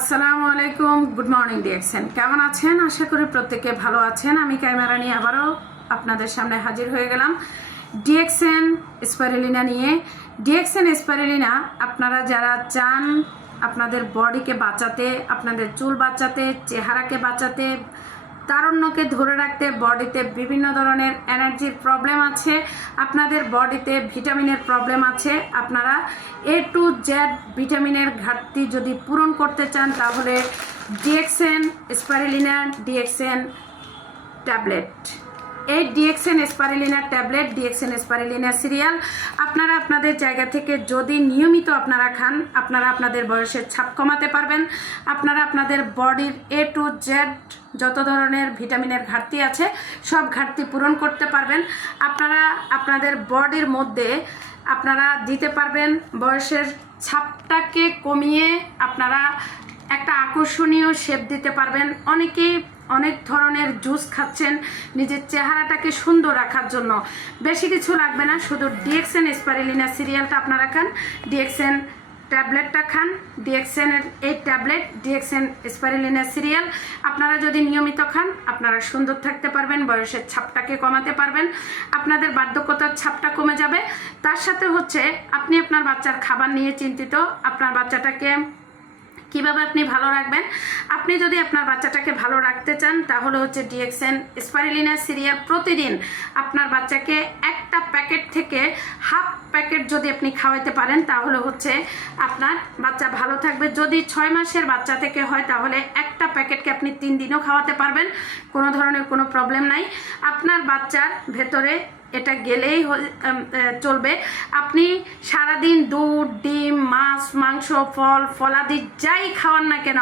আসসালামু আলাইকুম, good morning DXN. কেমন আছেন? আশা করি প্রত্যেকে ভালো আছেন। আমি ক্যামেরা নিয়ে আবারও আপনাদের সামনে হাজির হয়ে গেলাম ডিএক্সএন স্পাইরুলিনা নিয়ে। ডিএক্সএন স্পাইরুলিনা আপনারা যারা চান আপনাদের বডিকে বাঁচাতে, আপনাদের চুল বাঁচাতে, চেহারাকে বাঁচাতে, তারুণ্যকে ধরে রাখতে, বডিতে বিভিন্ন ধরনের এনার্জির প্রবলেম আছে, আপনাদের বডিতে ভিটামিনের প্রবলেম আছে, আপনারা A to Z ভিটামিনের ঘাটতি যদি পূরণ করতে চান তাহলে ডিএক্সএন স্পাইরুলিনা ডিএক্সএন ট্যাবলেট, এই DXN spirulina tablet, DXN spirulina serial আপনারা আপনাদের জায়গা থেকে যদি নিয়মিত আপনারা খান, আপনারা আপনাদের বয়সের ছাপ কমাতে পারবেন। আপনারা আপনাদের বডির A to Z যত ধরনের ভিটামিনের ঘাটতি আছে সব ঘাটতি পূরণ করতে পারবেন। আপনারা আপনাদের বডির মধ্যে আপনারা দিতে পারবেন বয়সের ছাপটাকে কমিয়ে আপনারা একটা আকর্ষণীয় শেপ দিতে পারবেন। অনেকেই অনেক ধরনের জুস খাচ্ছেন নিজের চেহারাটাকে সুন্দর রাখার জন্য, বেশি কিছু লাগবে না, শুধু ডিএক্সএন স্পাইরুলিনা সিরিয়ালটা আপনারা খান, ডিএক্সএন ট্যাবলেটটা খান, ডিএক্সএনের এই ট্যাবলেট ডিএক্সএন স্পাইরুলিনা সিরিয়াল আপনারা যদি নিয়মিত খান আপনারা সুন্দর থাকতে পারবেন, বয়সের ছাপটাকে কমাতে পারবেন, আপনাদের বার্ধক্যতার ছাপটা কমে যাবে। তার সাথে হচ্ছে আপনি আপনার বাচ্চার খাবার নিয়ে চিন্তিত, আপনার বাচ্চাটাকে কিভাবে আপনি ভালো রাখবেন। আপনি যদি আপনার বাচ্চাটাকে ভালো রাখতে চান তাহলে হচ্ছে ডিএক্সএন স্পাইরুলিনা সিরিয়াল প্রতিদিন আপনার বাচ্চাকে একটা প্যাকেট থেকে হাফ প্যাকেট যদি আপনি খাওয়াতে পারেন তাহলে হচ্ছে আপনার বাচ্চা ভালো থাকবে। যদি 6 মাসের বাচ্চা থেকে হয় তাহলে একটা প্যাকেটকে আপনি 3 দিনও খাওয়াতে পারবেন, কোনো ধরনের কোনো প্রবলেম নাই। আপনার বাচ্চার ভেতরে এটা গেলেই চলবে। আপনি সারাদিন দুধ, ডিম, মাছ, মাংস, ফল, ফলাদি যাই খাওয়ান না কেন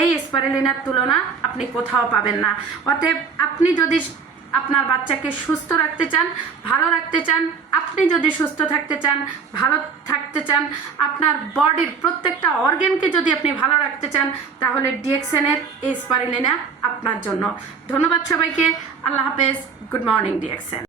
এই স্পাইরুলিনার তুলনা আপনি কোথাও পাবেন না। অতএব আপনি যদি আপনার বাচ্চাকে সুস্থ রাখতে চান, ভালো রাখতে চান, আপনি যদি সুস্থ থাকতে চান, ভালো থাকতে চান, আপনার বডির প্রত্যেকটা অর্গানকে যদি আপনি ভালো রাখতে চান তাহলে ডিএক্সএনের এই স্পাইরুলিনা আপনার জন্য। ধন্যবাদ সবাইকে। আল্লাহ হাফেজ। Good morning DXN.